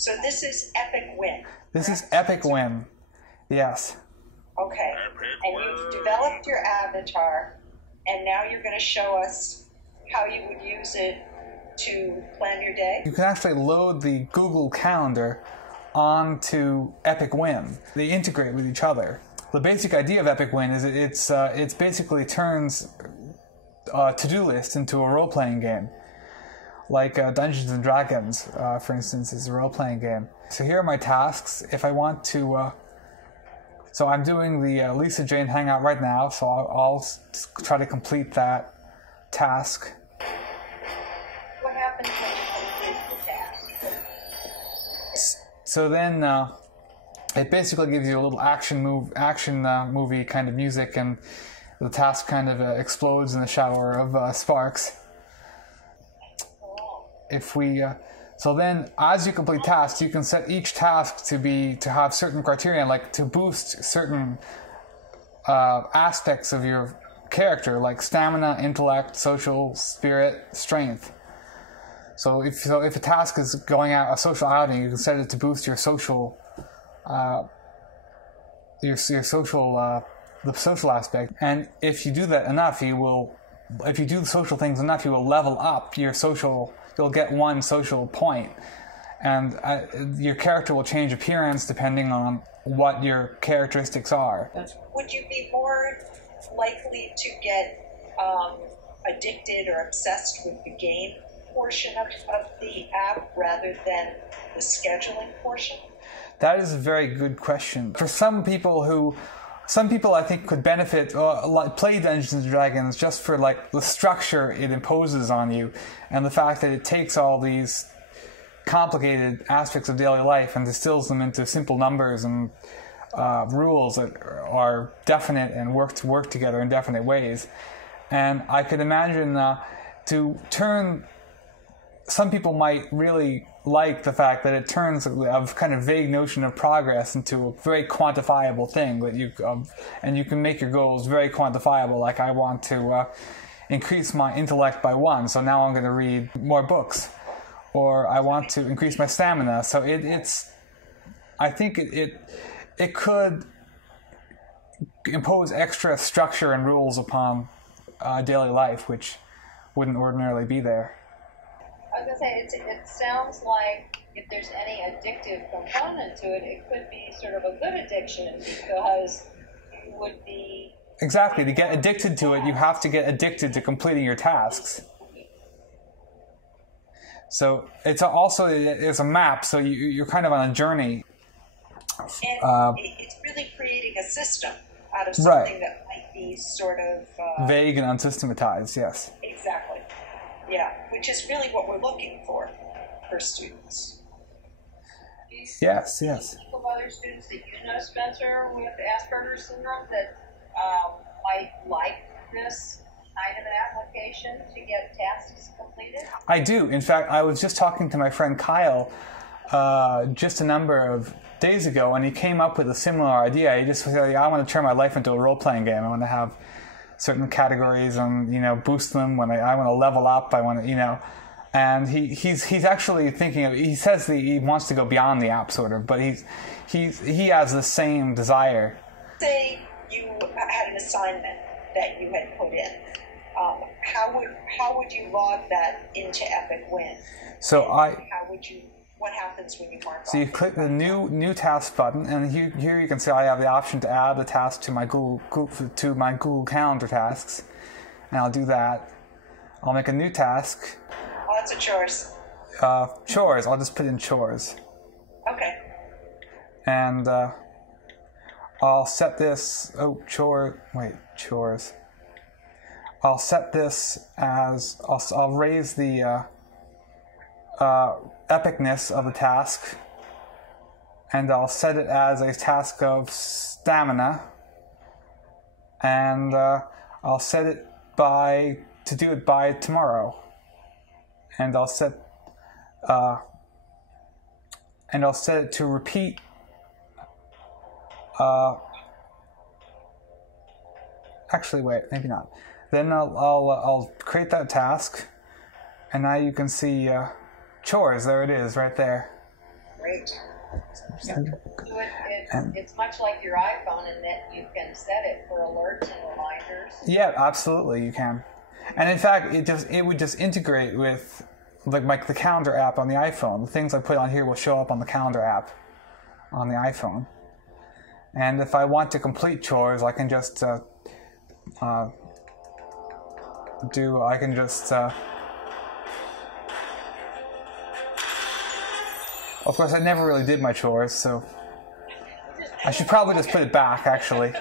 So this is Epic Win. This is Epic Win. Yes. Okay. And you've developed your avatar, and now you're going to show us how you would use it to plan your day? You can actually load the Google Calendar onto Epic Win. They integrate with each other. The basic idea of Epic Win is it's basically turns a to-do list into a role-playing game. Like Dungeons and Dragons, for instance, is a role-playing game. So here are my tasks. If I want to... so I'm doing the Lisa Jane Hangout right now, so I'll try to complete that task. What happens when you complete the task? So then it basically gives you a little action movie kind of music, and the task kind of explodes in a shower of sparks. If we so then, as you complete tasks, you can set each task to have certain criteria, like to boost certain aspects of your character, like stamina, intellect, social, spirit, strength. So if a task is going out a social outing, you can set it to boost your social, the social aspect. And if you do that enough, if you do the social things enough, you will level up your social. You'll get one social point, and your character will change appearance depending on what your characteristics are. Would you be more likely to get addicted or obsessed with the game portion of the app rather than the scheduling portion? That is a very good question. For some people I think could benefit, play Dungeons and Dragons just for like the structure it imposes on you, and the fact that it takes all these complicated aspects of daily life and distills them into simple numbers and rules that are definite and work together in definite ways. And I could imagine some people might really like the fact that it turns a kind of vague notion of progress into a very quantifiable thing that and you can make your goals very quantifiable. Like, I want to increase my intellect by 1, so now I'm going to read more books, or I want to increase my stamina. So I think it could impose extra structure and rules upon daily life, which wouldn't ordinarily be there. I was going to say, it sounds like if there's any addictive component to it, it could be sort of a good addiction, because you would be... Exactly. To get addicted to it, you have to get addicted to completing your tasks. So it's a map, so you're kind of on a journey. And it's really creating a system out of something that might be sort of... vague and unsystematized, yes. Exactly. Yeah, which is really what we're looking for students. Yes. Of other students that you know, Spencer, with Asperger's syndrome that might like this kind of an application to get tasks completed? I do. In fact, I was just talking to my friend Kyle just a number of days ago, and he came up with a similar idea. He just said, I want to turn my life into a role-playing game. I want to have certain categories and boost them when I want to level up. I want to and he's actually thinking of. He says that he wants to go beyond the app sort of, but he has the same desire. Say you had an assignment that you had put in. How would you log that into Epic Win? So what happens when you mark? So you click the new task button, and here you can see I have the option to add a task to my Google Calendar tasks, and I'll do that. I'll make a new task. Oh, that's a chores. Chores. I'll just put in chores. Okay. And I'll set this. Chores. I'll set this as I'll raise the epicness of the task, and I'll set it as a task of stamina, and I'll set it to do it by tomorrow, and I'll set it to repeat actually wait, maybe not. Then I'll create that task, and now you can see chores. There it is, right there. great. So it's much like your iPhone in that you can set it for alerts and reminders. Yeah, absolutely, you can. And in fact, it would just integrate with like the calendar app on the iPhone. The things I put on here will show up on the calendar app on the iPhone. And if I want to complete chores, I can just of course, I never really did my chores, so I should probably just put it back, actually.